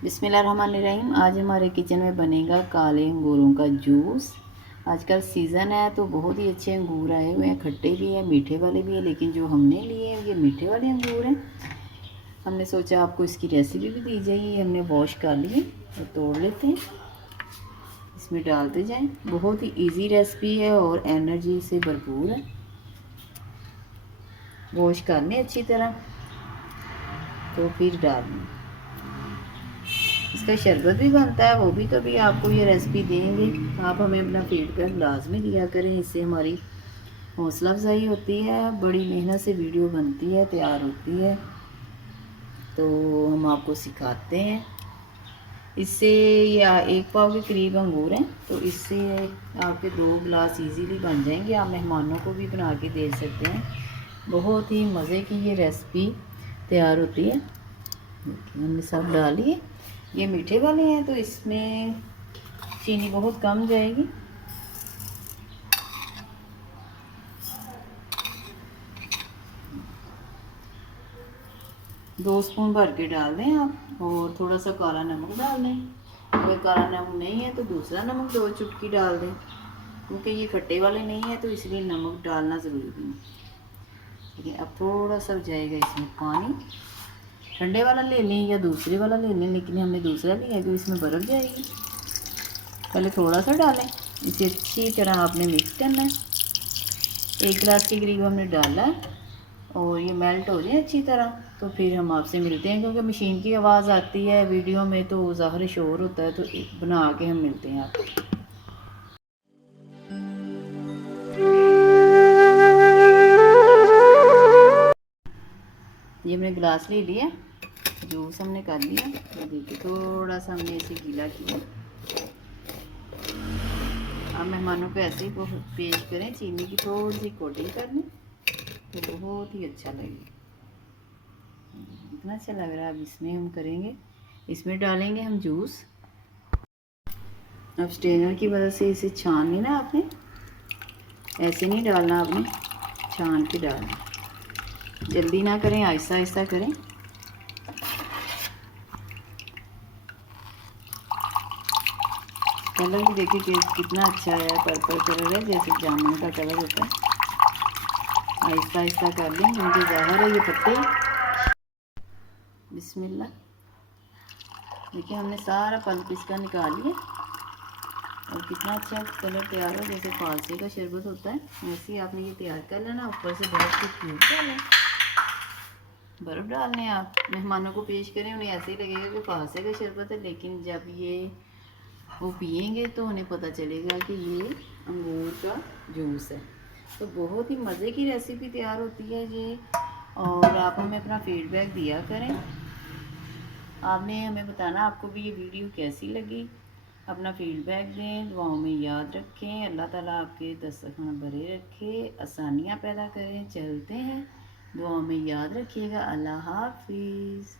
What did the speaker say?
बिस्मिल्लाहिर्रहमानिर्रहीम। आज हमारे किचन में बनेगा काले अंगूरों का जूस। आजकल सीज़न है तो बहुत ही अच्छे अंगूर आए हुए हैं, खट्टे भी हैं मीठे वाले भी हैं, लेकिन जो हमने लिए हैं ये मीठे वाले अंगूर हैं। हमने सोचा आपको इसकी रेसिपी भी दी जाएगी। हमने वॉश कर लिए और तोड़ लेते हैं, इसमें डालते जाएं। बहुत ही इजी रेसिपी है और एनर्जी से भरपूर है। वॉश कर लें अच्छी तरह तो फिर डाल लें। इसका शरबत भी बनता है, वो भी कभी आपको ये रेसिपी देंगे। आप हमें अपना फीडबैक लाजमी दिया करें, इससे हमारी हौसला अफजाई होती है। बड़ी मेहनत से वीडियो बनती है, तैयार होती है, तो हम आपको सिखाते हैं। इससे या 1 पाव के करीब अंगूर हैं, तो इससे आपके 2 गिलास इजीली बन जाएंगे। आप मेहमानों को भी बना के दे सकते हैं। बहुत ही मज़े की ये रेसिपी तैयार होती है। देखिए हमने सब डाली। ये मीठे वाले हैं तो इसमें चीनी बहुत कम जाएगी। दो स्पून भर के डाल दें आप, और थोड़ा सा काला नमक डाल दें। अगर काला नमक नहीं है तो दूसरा नमक 2 चुटकी डाल दें, क्योंकि ये खट्टे वाले नहीं है तो इसलिए नमक डालना ज़रूरी है। ठीक है, अब थोड़ा सा जाएगा इसमें पानी। ठंडे वाला ले लें या दूसरे वाला ले लें, लेकिन हमने दूसरा लिया क्योंकि इसमें बर्फ़ जाएगी। पहले थोड़ा सा डालें, इसे अच्छी तरह आपने मिक्स करना है। 1 गिलास के करीब हमने डाला है, और ये मेल्ट हो जाए अच्छी तरह तो फिर हम आपसे मिलते हैं। क्योंकि मशीन की आवाज़ आती है वीडियो में तो ज़ाहिर शोर होता है, तो बना के हम मिलते हैं आपको। ये हमने गिलास ले लिया, जूस हमने कर लिया। तो देखिए थोड़ा सा हमने इसे गीला किया। आप मेहमानों को ऐसे ही पेश करें, चीनी की थोड़ी सी कोटिंग कर लें तो बहुत ही अच्छा लगेगा। इतना अच्छा लग रहा है। अब इसमें हम करेंगे, इसमें डालेंगे हम जूस। अब स्ट्रेनर की वजह से इसे छान लेना आपने, ऐसे नहीं डालना, आपने छान के डालना। जल्दी ना करें, आहिस्ता आहिस्ता करें। कलर भी देखिए कि कितना अच्छा है, पर्पल कलर है जैसे जामुन का कलर होता है। आहिस्ता आहिस्ता कर लें क्योंकि ज़ाहिर है ये पत्ते। बिस्मिल्लाह। देखिए हमने सारा पल्प इसका निकाल लिया, और कितना अच्छा कलर तैयार हो, जैसे फालसे का शरबत होता है वैसे ही आपने ये तैयार कर लेना। ऊपर से बर्फ़ के क्यूब डालें, बर्फ़ डालने आप मेहमानों को पेश करें, उन्हें ऐसे ही लगेगा कि फालसे का शरबत है, लेकिन जब ये वो पियेंगे तो उन्हें पता चलेगा कि ये अंगूर का जूस है। तो बहुत ही मज़े की रेसिपी तैयार होती है ये, और आप हमें अपना फीडबैक दिया करें। आपने हमें बताना आपको भी ये वीडियो कैसी लगी। अपना फीडबैक दें, दुआओं में याद रखें। अल्लाह ताला आपके दस्तरखान भरे रखे, आसानियाँ पैदा करें। चलते हैं, दुआओं में याद रखिएगा। अल्लाह हाफिज़।